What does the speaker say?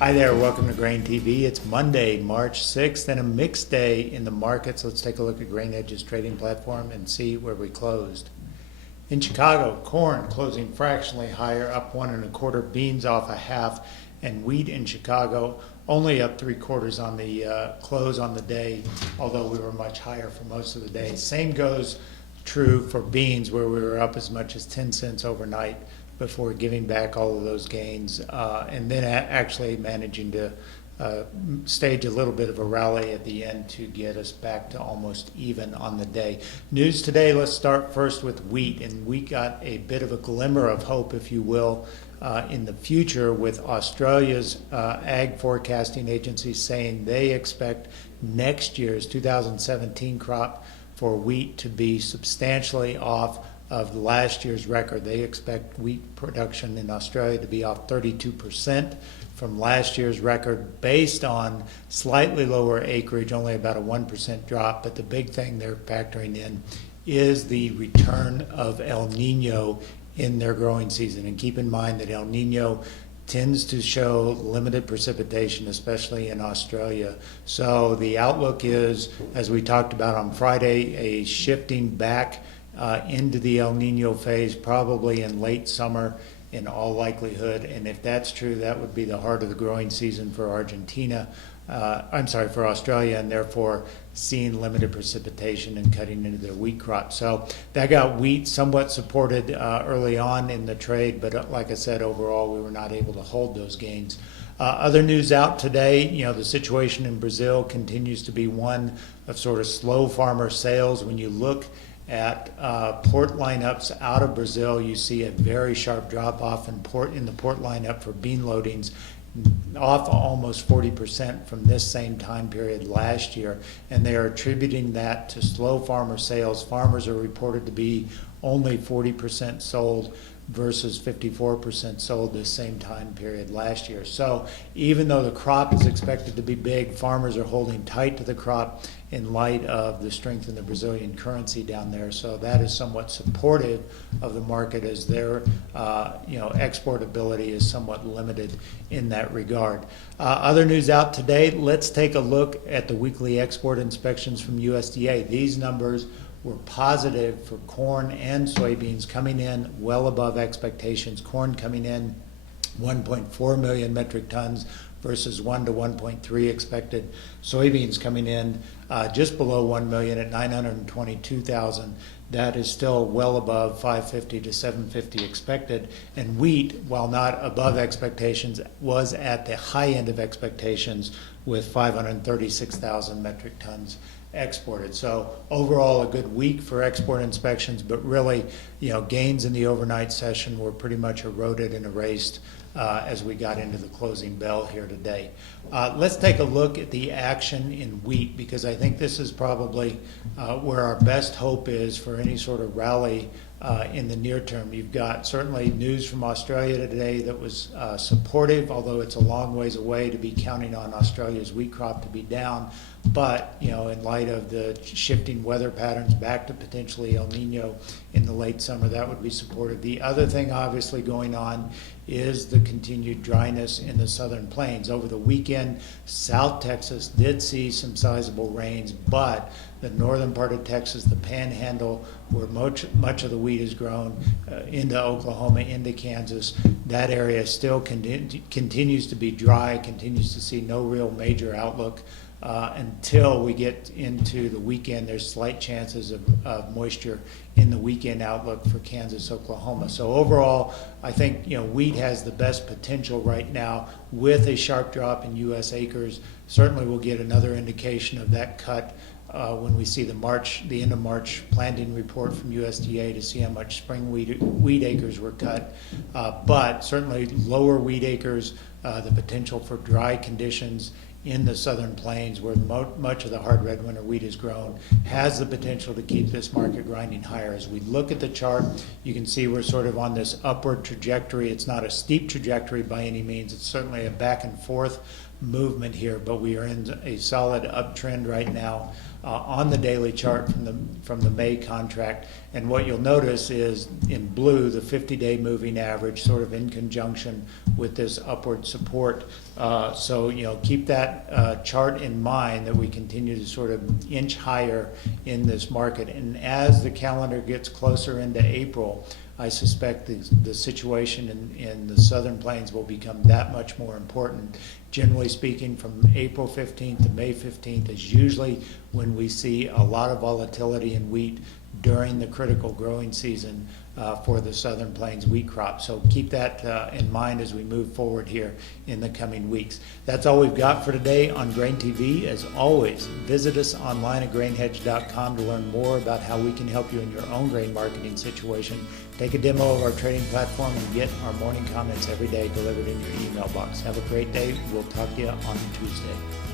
Hi there, welcome to Grain TV. It's Monday, March 6th, and a mixed day in the markets. Let's take a look at Grain Edge's trading platform and see where we closed. In Chicago, corn closing fractionally higher, up 1.25, beans off a half, and wheat in Chicago only up 3/4 on the close on the day, although we were much higher for most of the day. Same goes true for beans, where we were up as much as 10 cents overnight before giving back all of those gains, and then actually managing to stage a little bit of a rally at the end to get us back to almost even on the day. News today, let's start first with wheat, and we got a bit of a glimmer of hope, if you will, in the future, with Australia's ag forecasting agency saying they expect next year's 2017 crop for wheat to be substantially off of last year's record. They expect wheat production in Australia to be off 32% from last year's record, based on slightly lower acreage, only about a 1% drop. But the big thing they're factoring in is the return of El Nino in their growing season. And keep in mind that El Nino tends to show limited precipitation, especially in Australia. So the outlook is, as we talked about on Friday, a shifting back into the El Nino phase, probably in late summer in all likelihood. And if that's true, that would be the heart of the growing season for for Australia, and therefore seeing limited precipitation and cutting into their wheat crop. So that got wheat somewhat supported early on in the trade, but like I said, overall we were not able to hold those gains. Other news out today, the situation in Brazil continues to be one of sort of slow farmer sales. When you look at port lineups out of Brazil, you see a very sharp drop off in the port lineup for bean loadings, off almost 40% from this same time period last year, and they are attributing that to slow farmer sales. Farmers are reported to be only 40% sold versus 54% sold this same time period last year. So even though the crop is expected to be big, farmers are holding tight to the crop in light of the strength in the Brazilian currency down there. So that is somewhat supportive of the market, as their export ability is somewhat limited in that regard. Other news out today, let's take a look at the weekly export inspections from USDA. These numbers were positive for corn and soybeans, coming in well above expectations. Corn coming in 1.4 million metric tons versus 1 to 1.3 expected. Soybeans coming in just below 1 million at 922,000. That is still well above 550 to 750 expected. And wheat, while not above expectations, was at the high end of expectations with 536,000 metric tons exported. So overall, a good week for export inspections, but really, gains in the overnight session were pretty much eroded and erased as we got into the closing bell here today. Let's take a look at the action in wheat, because I think this is probably where our best hope is for any sort of rally in the near term. You've got certainly news from Australia today that was supportive, although it's a long ways away to be counting on Australia's wheat crop to be down. But, in light of the shifting weather patterns back to potentially El Nino in the late summer, that would be supportive. The other thing obviously going on is the continued dryness in the southern plains. Over the weekend, South Texas did see some sizable rains, but the northern part of Texas, the Panhandle, where much of the wheat is grown, into Oklahoma, into Kansas, that area still continues to be dry, continues to see no real major outlook. Until we get into the weekend, there's slight chances of moisture in the weekend outlook for Kansas, Oklahoma. So overall, I think wheat has the best potential right now, with a sharp drop in U.S. acres. Certainly we'll get another indication of that cut when we see the end of March planting report from USDA to see how much spring wheat acres were cut. But certainly lower wheat acres, the potential for dry conditions in the southern plains, where much of the hard red winter wheat is grown, has the potential to keep this market grinding higher. As we look at the chart, you can see we're sort of on this upward trajectory. It's not a steep trajectory by any means. It's certainly a back and forth movement here, but we are in a solid uptrend right now on the daily chart from the May contract. And what you'll notice is in blue, the 50-day moving average, sort of in conjunction with this upward support. So keep that chart in mind, that we continue to sort of inch higher in this market. And as the calendar gets closer into April, I suspect the situation in the Southern Plains will become that much more important. Generally speaking, from April 15th to May 15th is usually when we see a lot of volatility in wheat during the critical growing season for the Southern Plains wheat crop. So keep that in mind as we move forward here in the coming weeks. That's all we've got for today on Grain TV. As always, visit us online at grainhedge.com to learn more about how we can help you in your own grain marketing situation. Take a demo of our trading platform and get our morning comments every day delivered in your email box. Have a great day. We'll talk to you on Tuesday.